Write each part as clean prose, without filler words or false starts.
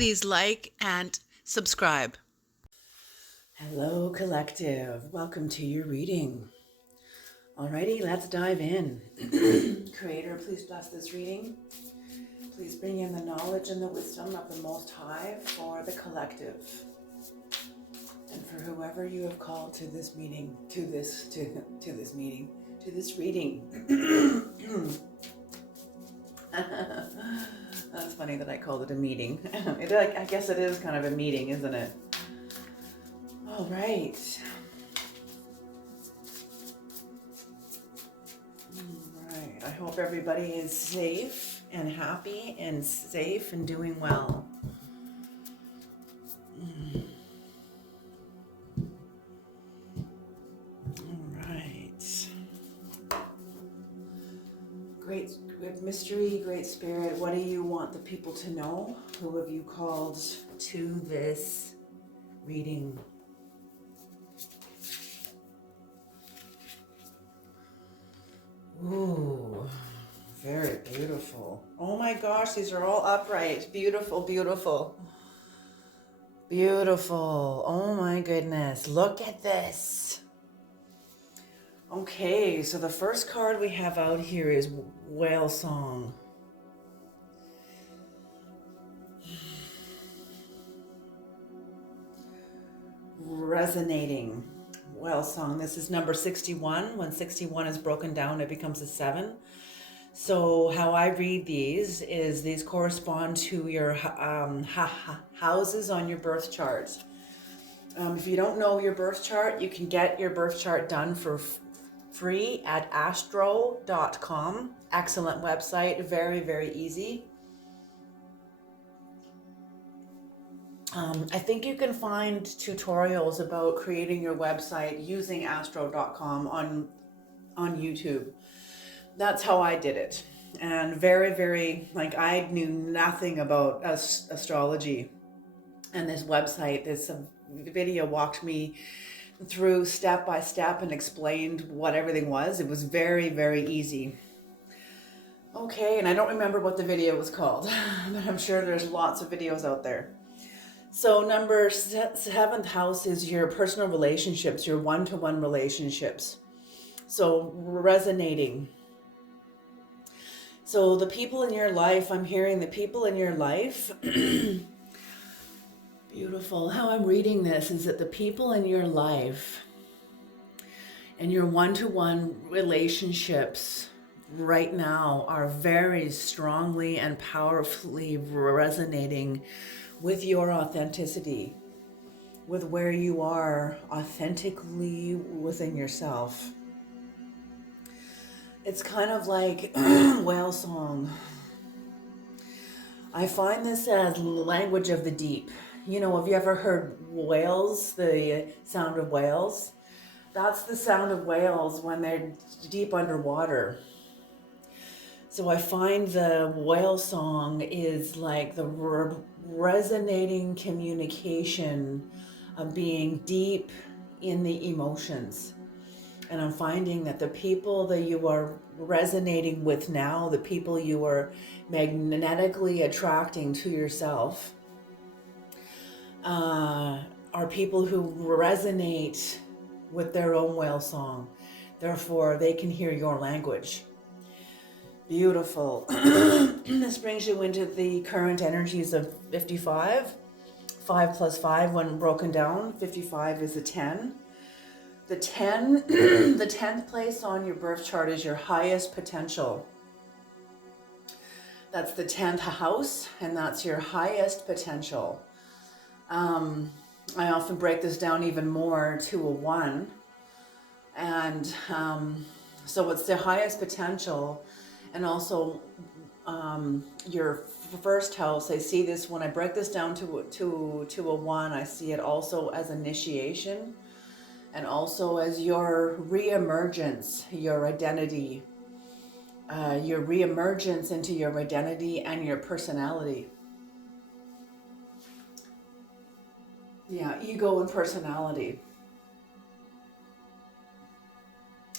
Please like and subscribe. Hello, collective. Welcome to your reading. Alrighty, let's dive in. Creator, please bless this reading. Please bring in the knowledge and the wisdom of the Most High for the collective. And for whoever you have called to this meeting, to this reading. That's funny that I called it a meeting. I guess it is kind of a meeting, isn't it? All right. I hope everybody is safe and happy and safe and doing well. All right. Great mystery, great spirit. What do you want the people to know? Who have you called to this reading? Ooh, very beautiful. Oh my gosh, these are all upright. Beautiful, beautiful. Beautiful. Oh my goodness. Look at this. Okay, so the first card we have out here is Whale Song. Resonating. Whale Song. This is number 61. When 61 is broken down, it becomes a 7. So how I read these is these correspond to your houses on your birth chart. If you don't know your birth chart, you can get your birth chart done for free at astro.com. Excellent website. Very, very easy. I think you can find tutorials about creating your website using astro.com on YouTube. That's how I did it. And very, very, I knew nothing about astrology. And this website, this video walked me through step by step and explained what everything was. It was very, very easy. Okay, and I don't remember what the video was called, but I'm sure there's lots of videos out there. So number 7th house is your personal relationships, your one-to-one relationships. So resonating. So the people in your life, I'm hearing the people in your life. Beautiful. How I'm reading this is that the people in your life and your one-to-one relationships right now are very strongly and powerfully resonating with your authenticity, with where you are authentically within yourself. It's kind of like whale song. I find this as language of the deep. You know, have you ever heard whales, the sound of whales? That's the sound of whales when they're deep underwater. So I find the whale song is like the resonating communication of being deep in the emotions. And I'm finding that the people that you are resonating with now, the people you are magnetically attracting to yourself, are people who resonate with their own whale song. Therefore, they can hear your language. Beautiful. This brings you into the current energies of 55. 5 plus 5, when broken down, 55 is a 10. The 10, the 10th place on your birth chart is your highest potential. That's the 10th house, and that's your highest potential. I often break this down even more to a 1. And so it's the highest potential. And also your first house, I see this when I break this down to a 1, I see it also as initiation and also as your reemergence, your identity, your reemergence into your identity and your personality. Yeah, ego and personality.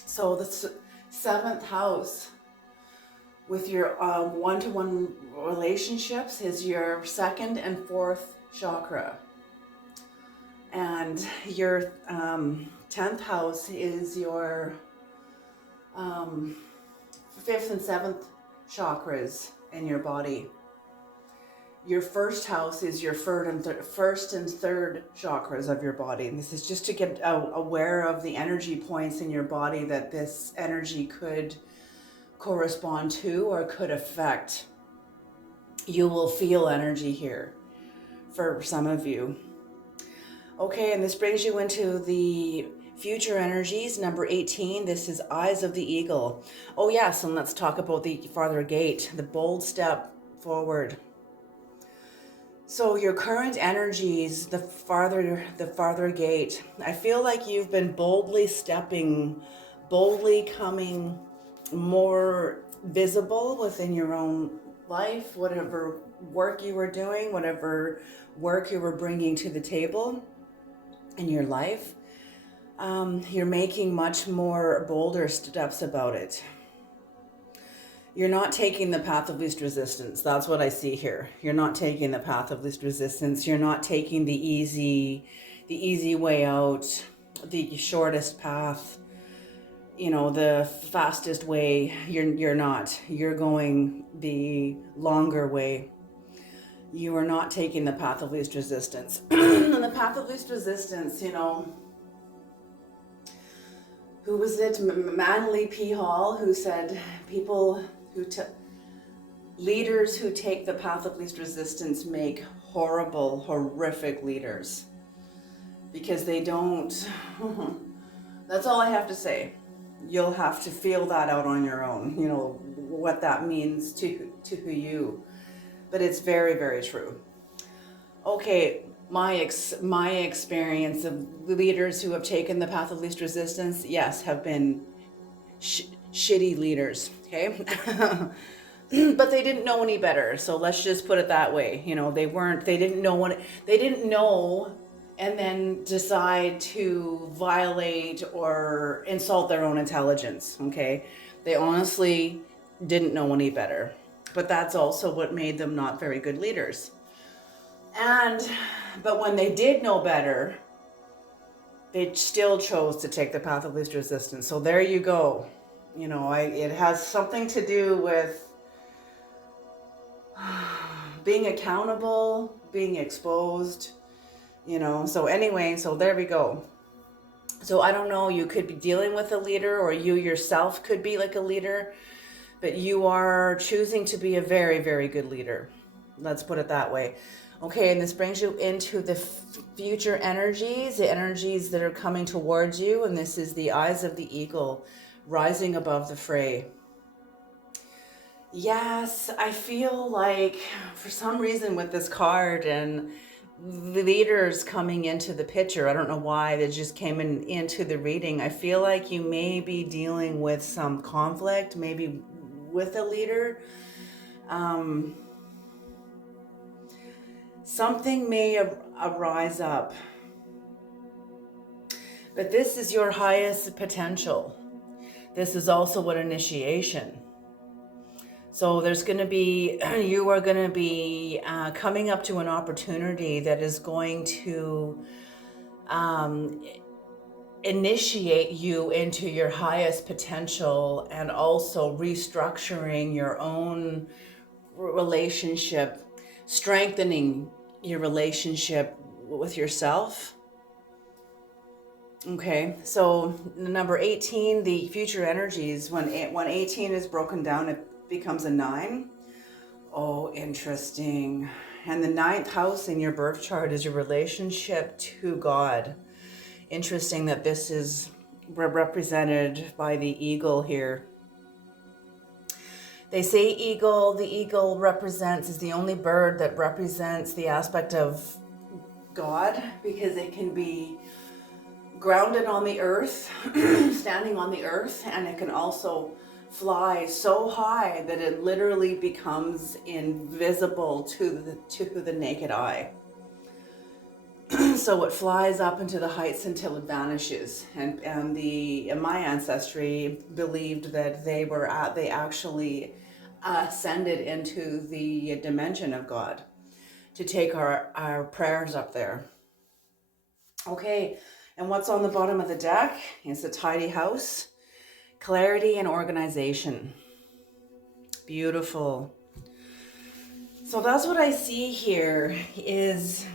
So the 7th house with your one-to-one relationships is your second and fourth chakra. And your 10th house is your fifth and seventh chakras in your body. Your first house is your first and third chakras of your body. And this is just to get aware of the energy points in your body that this energy could correspond to or could affect. You will feel energy here for some of you. Okay, and this brings you into the future energies, number 18. This is Eyes of the Eagle. Oh yes, and let's talk about the farther gate, the bold step forward. So your current energies, the farther gate, I feel like you've been boldly coming more visible within your own life, whatever work you were doing, whatever work you were bringing to the table in your life. You're making much more bolder steps about it. You're not taking the path of least resistance. That's what I see here. You're not taking the path of least resistance. You're not taking the easy way out, the shortest path, the fastest way. You're not. You're going the longer way. You are not taking the path of least resistance. And the path of least resistance, who was it? Manly P. Hall, who said leaders who take the path of least resistance make horrific leaders, because they don't. That's all I have to say. You'll have to feel that out on your own, what that means to you, but it's very, very true. Okay, my experience of leaders who have taken the path of least resistance, yes, have been shitty leaders, okay? But they didn't know any better, so let's just put it that way. They didn't know and then decide to violate or insult their own intelligence, okay? They honestly didn't know any better, but that's also what made them not very good leaders. But when they did know better, they still chose to take the path of least resistance. So there you go. It has something to do with being accountable, being exposed, So anyway, so there we go. So I don't know, you could be dealing with a leader, or you yourself could be like a leader, but you are choosing to be a very, very good leader. Let's put it that way. Okay, and this brings you into the future energies, the energies that are coming towards you, and this is the Eyes of the Eagle, rising above the fray. Yes, I feel like for some reason with this card and the leaders coming into the picture, I don't know why they just came into the reading. I feel like you may be dealing with some conflict, maybe with a leader. Something may arise up, but this is your highest potential. This is also an initiation. So there's going to be, you are going to be coming up to an opportunity that is going to initiate you into your highest potential, and also restructuring your own relationship, strengthening your relationship with yourself. Okay, so number 18, the future energies, when 18 is broken down, it becomes a 9. Oh, interesting. And the 9th house in your birth chart is your relationship to God. Interesting that this is represented by the eagle here. They say the eagle is the only bird that represents the aspect of God, because it can be grounded on the earth, standing on the earth, and it can also fly so high that it literally becomes invisible to the naked eye. So it flies up into the heights until it vanishes. And my ancestry believed that they actually ascended into the dimension of God to take our prayers up there. Okay, and what's on the bottom of the deck is a tidy house, clarity and organization. Beautiful. So that's what I see here is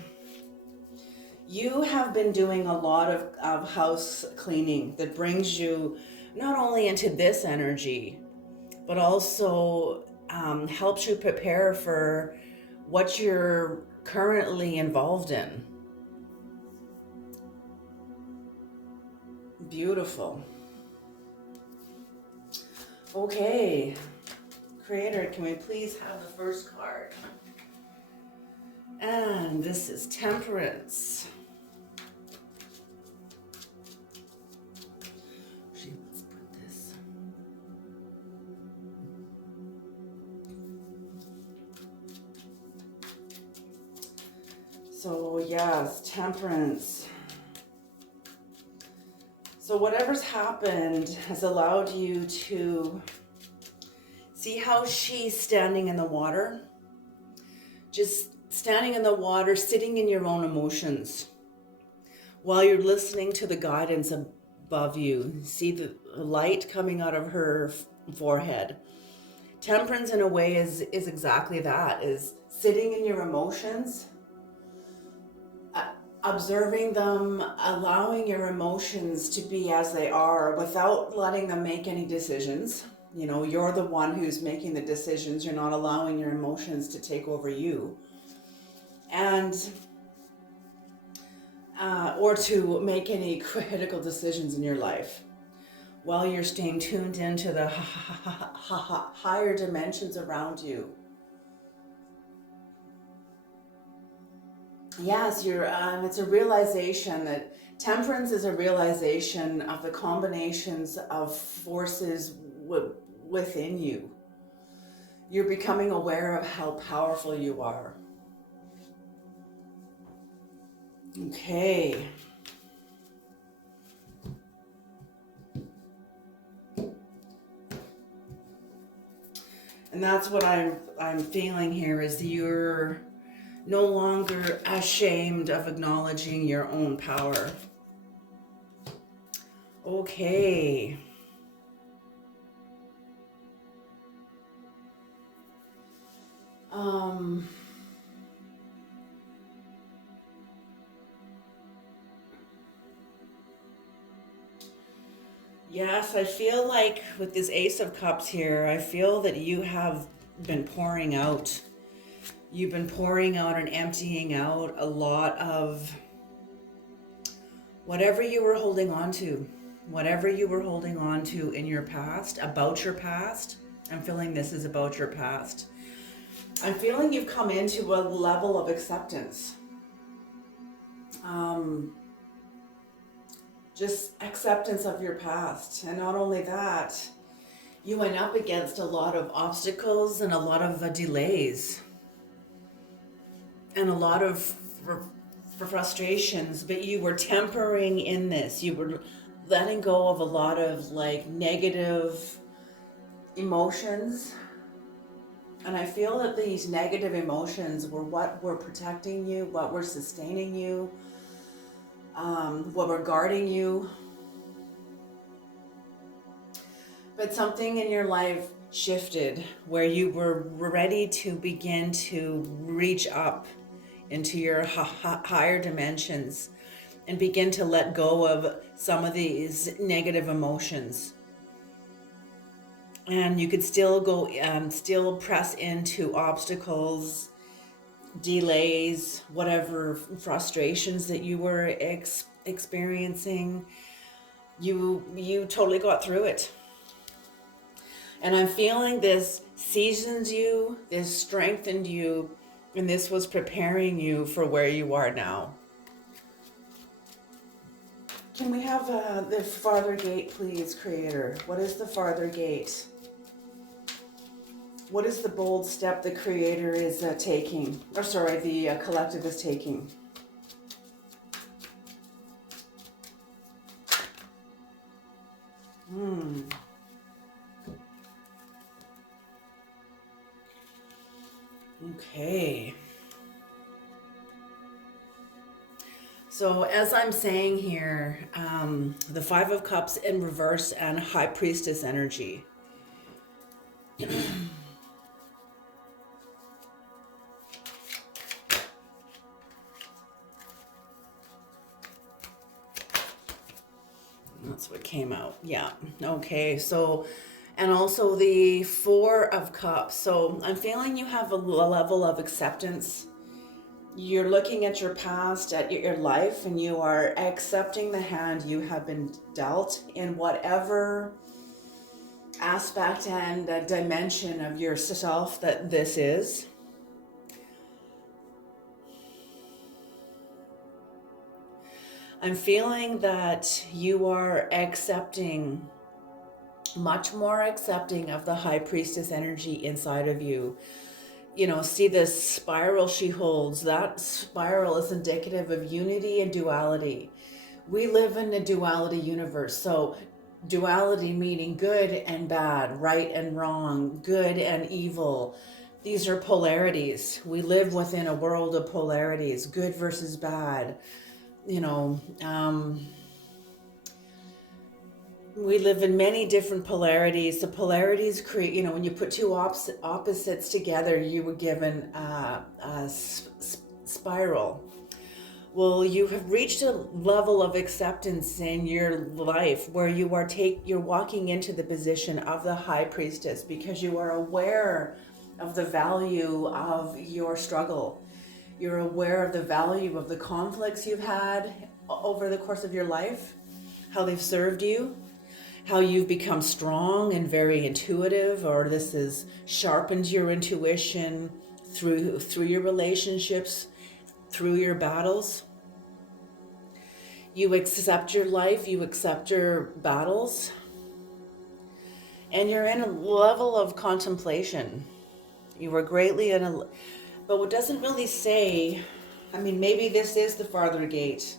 you have been doing a lot of house cleaning that brings you not only into this energy, but also helps you prepare for what you're currently involved in. Beautiful. Okay, Creator, can we please have the first card? And this is Temperance. Let's put this. So yes, Temperance. So whatever's happened has allowed you to see how she's standing in the water. Just standing in the water, sitting in your own emotions while you're listening to the guidance above you. See the light coming out of her forehead. Temperance in a way is exactly that, is sitting in your emotions, observing them, allowing your emotions to be as they are without letting them make any decisions. You know, you're the one who's making the decisions. You're not allowing your emotions to take over you. And or to make any critical decisions in your life while you're staying tuned into the higher dimensions around you. Yes, it's a realization that temperance is a realization of the combinations of forces within you. You're becoming aware of how powerful you are. Okay. And that's what I'm feeling here is you're no longer ashamed of acknowledging your own power. Okay. Yes, I feel like with this Ace of Cups here, I feel that you have been pouring out. You've been pouring out and emptying out a lot of whatever you were holding on to. Whatever you were holding on to in your past, about your past. I'm feeling this is about your past. I'm feeling you've come into a level of acceptance. Just acceptance of your past. And not only that, you went up against a lot of obstacles and a lot of delays and a lot of frustrations, but you were tempering in this. You were letting go of a lot of like negative emotions. And I feel that these negative emotions were what were protecting you, what were sustaining you, what were guarding you. But something in your life shifted where you were ready to begin to reach up into your higher dimensions and begin to let go of some of these negative emotions. And you could still go, still press into obstacles, delays, whatever frustrations that you were experiencing. You totally got through it. And I'm feeling this seasons you, this strengthened you, and this was preparing you for where you are now. Can we have the farther gate, please, Creator? What is the farther gate? What is the bold step the Creator is taking? Or sorry, the collective is taking? Okay. So as I'm saying here, the Five of Cups in reverse and High Priestess energy. That's what came out. Yeah. Okay. So, and also the Four of Cups. So I'm feeling you have a level of acceptance. You're looking at your past, at your life, and you are accepting the hand you have been dealt in whatever aspect and dimension of yourself that this is. I'm feeling that you are accepting, much more accepting of the High Priestess energy inside of you. You know, see this spiral she holds. That spiral is indicative of unity and duality. We live in a duality universe. So duality meaning good and bad, right and wrong, good and evil. These are polarities. We live within a world of polarities, good versus bad. You know, we live in many different polarities. The polarities create, you know, when you put two opposites together, you were given a spiral. Well, you have reached a level of acceptance in your life where you're walking into the position of the High Priestess because you are aware of the value of your struggle. You're aware of the value of the conflicts you've had over the course of your life, how they've served you, how you've become strong and very intuitive, or this has sharpened your intuition through your relationships, through your battles. You accept your life, you accept your battles, and you're in a level of contemplation. You were greatly in a, but what doesn't really say, I mean, maybe this is the farther gate.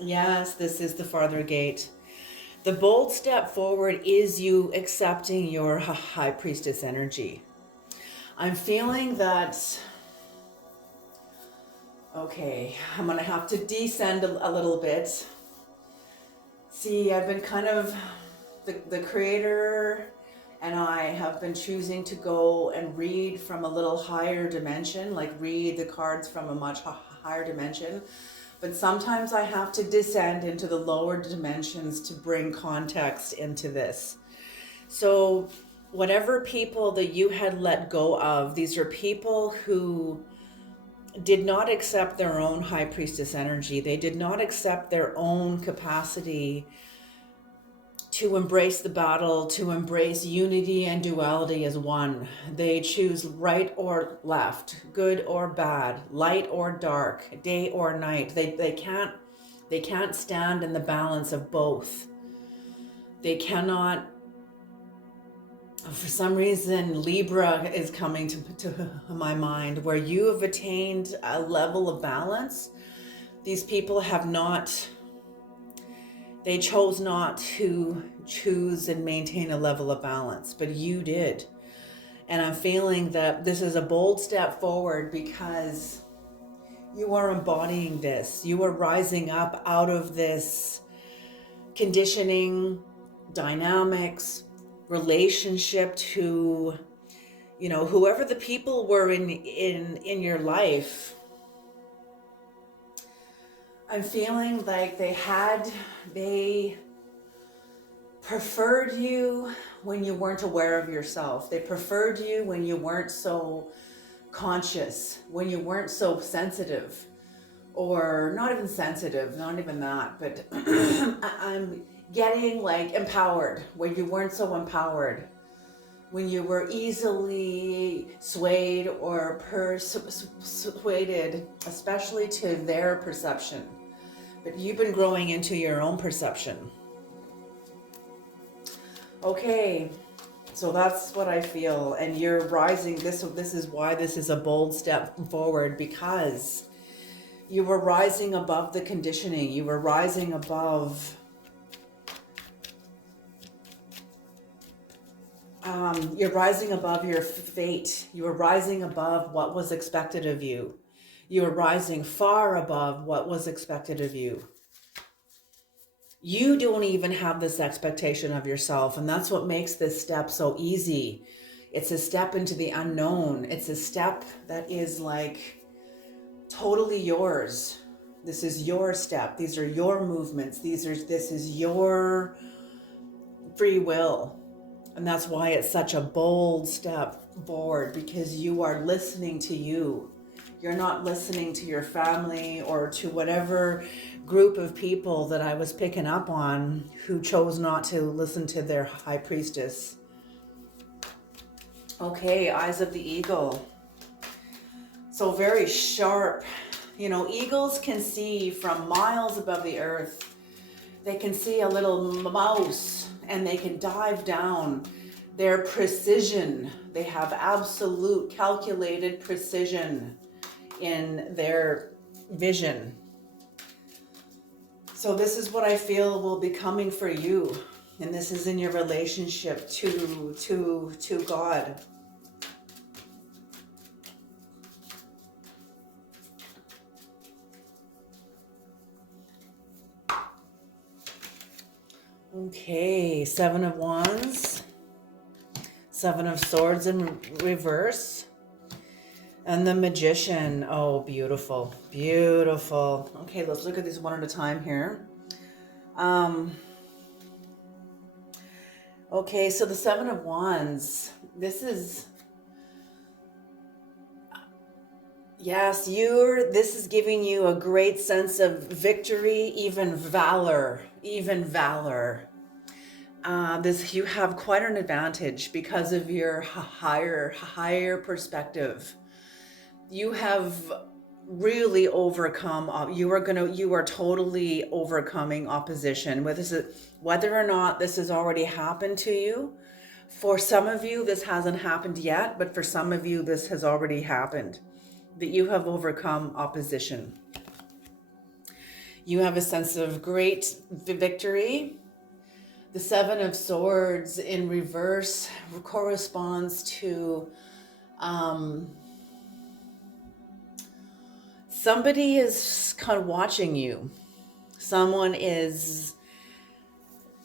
Yes, this is the farther gate. The bold step forward is you accepting your High Priestess energy. I'm feeling that, okay, I'm going to have to descend a little bit. See, I've been kind of, the creator and I have been choosing to go and read from a little higher dimension, like read the cards from a much higher dimension. But sometimes I have to descend into the lower dimensions to bring context into this. So whatever people that you had let go of, these are people who did not accept their own High Priestess energy. They did not accept their own capacity to embrace the battle, to embrace unity and duality as one. They choose right or left, good or bad, light or dark, day or night. They can't stand in the balance of both. They cannot, for some reason, Libra is coming to my mind, where you have attained a level of balance. These people have not, they chose not to choose and maintain a level of balance, but you did. And I'm feeling that this is a bold step forward because you are embodying this. You are rising up out of this conditioning, dynamics, relationship to, you know, whoever the people were in your life. I'm feeling like they preferred you when you weren't aware of yourself. They preferred you when you weren't so conscious, when you weren't so sensitive, or not even sensitive, not even that, but I'm getting like empowered, when you weren't so empowered, when you were easily swayed or persuaded, especially to their perception. But you've been growing into your own perception. Okay, so that's what I feel. And you're rising. This is why this is a bold step forward, because you were rising above the conditioning. You were rising above You're rising above your fate. You are rising above what was expected of you. You are rising far above what was expected of you. You don't even have this expectation of yourself, and that's what makes this step so easy. It's a step into the unknown. It's a step that is like totally yours. This is your step. These are your movements. This is your free will. And that's why it's such a bold step forward, because you are listening to you. You're not listening to your family or to whatever group of people that I was picking up on who chose not to listen to their high priestess. Okay, eyes of the eagle. So very sharp. You know, eagles can see from miles above the earth. They can see a little mouse and they can dive down. Their precision, they have absolute calculated precision in their vision. So this is what I feel will be coming for you. And this is in your relationship to God. Okay, Seven of Wands, Seven of Swords in reverse, and the Magician. Oh, beautiful, beautiful. Okay, let's look at these one at a time here. Okay, so the Seven of Wands, this is, yes, this is giving you a great sense of victory, even valor, you have quite an advantage because of your higher perspective. You have really overcome. You are totally overcoming opposition. Whether or not this has already happened to you. For some of you, this hasn't happened yet, but for some of you, this has already happened. That you have overcome opposition. You have a sense of great victory. The Seven of Swords in reverse corresponds to somebody is kind of watching you. Someone is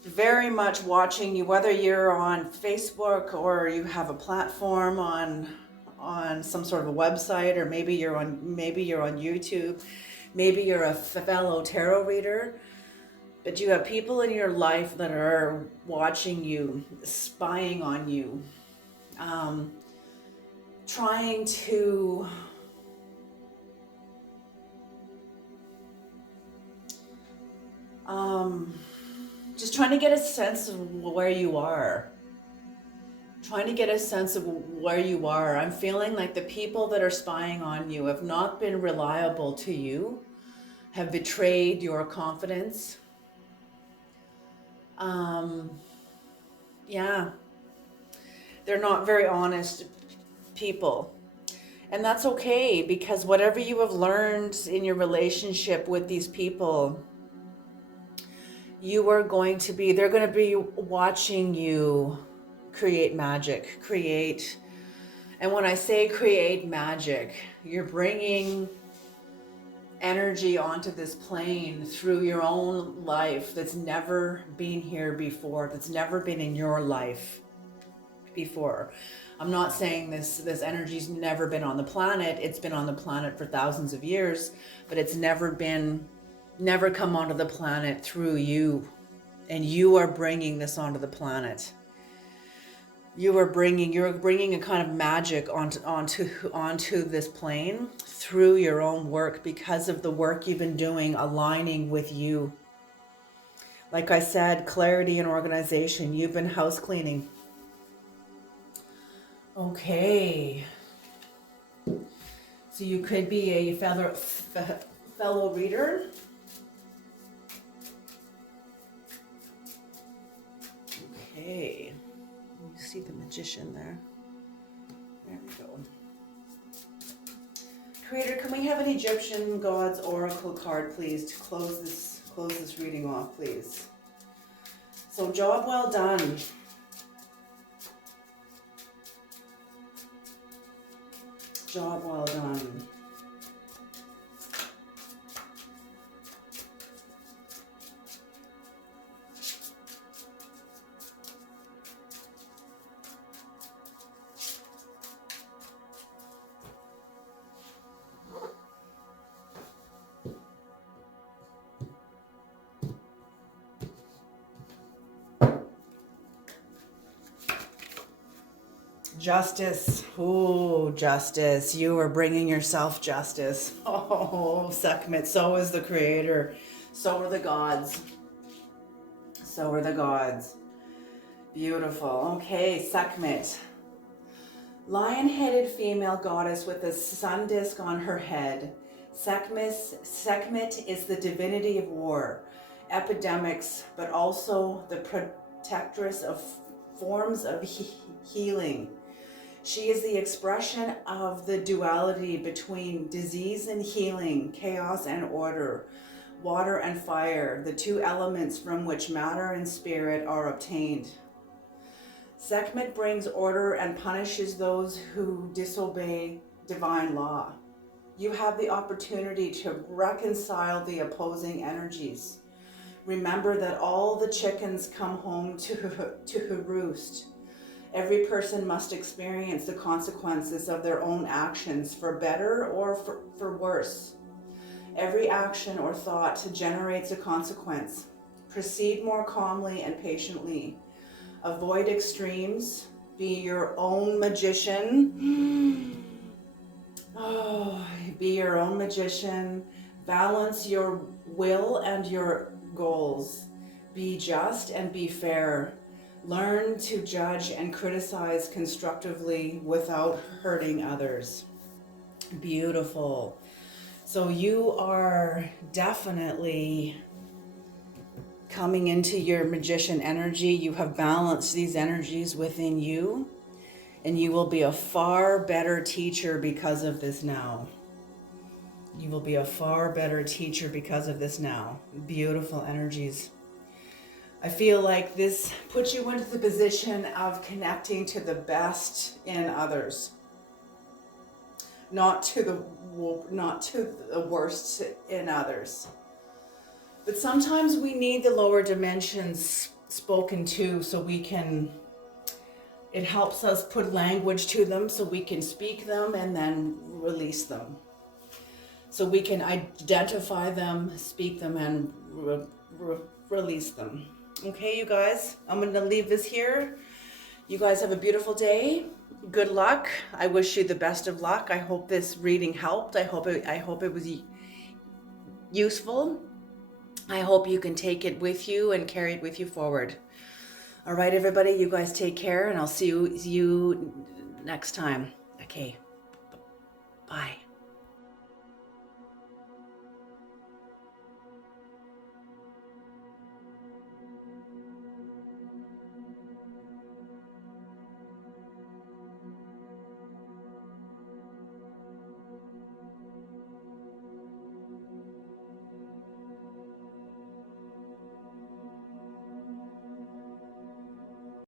very much watching you, whether you're on Facebook or you have a platform on some sort of a website, or maybe you're on YouTube, maybe you're a fellow tarot reader. But you have people in your life that are watching you, spying on you, trying to just trying to get a sense of where you are. I'm feeling like the people that are spying on you have not been reliable to you, have betrayed your confidence. Yeah, they're not very honest people. And that's okay, because whatever you have learned in your relationship with these people, they're going to be watching you create magic, and when I say create magic, you're bringing energy onto this plane through your own life that's never been here before, that's never been in your life before. I'm not saying this energy's never been on the planet. It's been on the planet for thousands of years, but it's never come onto the planet through you. And you are bringing this onto the planet. You're bringing a kind of magic onto this plane through your own work, because of the work you've been doing aligning with you. Like I said, clarity and organization. You've been house cleaning. Okay. So you could be a fellow reader. Okay. You see the Magician there. There we go. Creator, can we have an Egyptian Gods Oracle card, please, to close this reading off, please? So, job well done. Job well done. Justice. Oh, justice. You are bringing yourself justice. Oh, Sekhmet. So is the creator. So are the gods. So are the gods. Beautiful. Okay, Sekhmet. Lion-headed female goddess with a sun disk on her head. Sekhmet is the divinity of war, epidemics, but also the protectress of forms of healing. She is the expression of the duality between disease and healing, chaos and order, water and fire, the two elements from which matter and spirit are obtained. Sekhmet brings order and punishes those who disobey divine law. You have the opportunity to reconcile the opposing energies. Remember that all the chickens come home to roost. Every person must experience the consequences of their own actions, for better or for worse. Every action or thought generates a consequence. Proceed more calmly and patiently. Avoid extremes. Be your own magician. Oh, be your own magician. Balance your will and your goals. Be just and be fair. Learn to judge and criticize constructively without hurting others. Beautiful. So you are definitely coming into your magician energy. You have balanced these energies within you, and you will be a far better teacher because of this now. You will be a far better teacher because of this now. Beautiful energies. I feel like this puts you into the position of connecting to the best in others, not to the worst in others. But sometimes we need the lower dimensions spoken to so we can, it helps us put language to them so we can speak them and then release them. So we can identify them, speak them, and release them. Okay, you guys, I'm going to leave this here. You guys have a beautiful day. Good luck. I wish you the best of luck. I hope this reading helped. I hope it was useful. I hope you can take it with you and carry it with you forward. All right, everybody, you guys take care, and I'll see you next time. Okay, bye.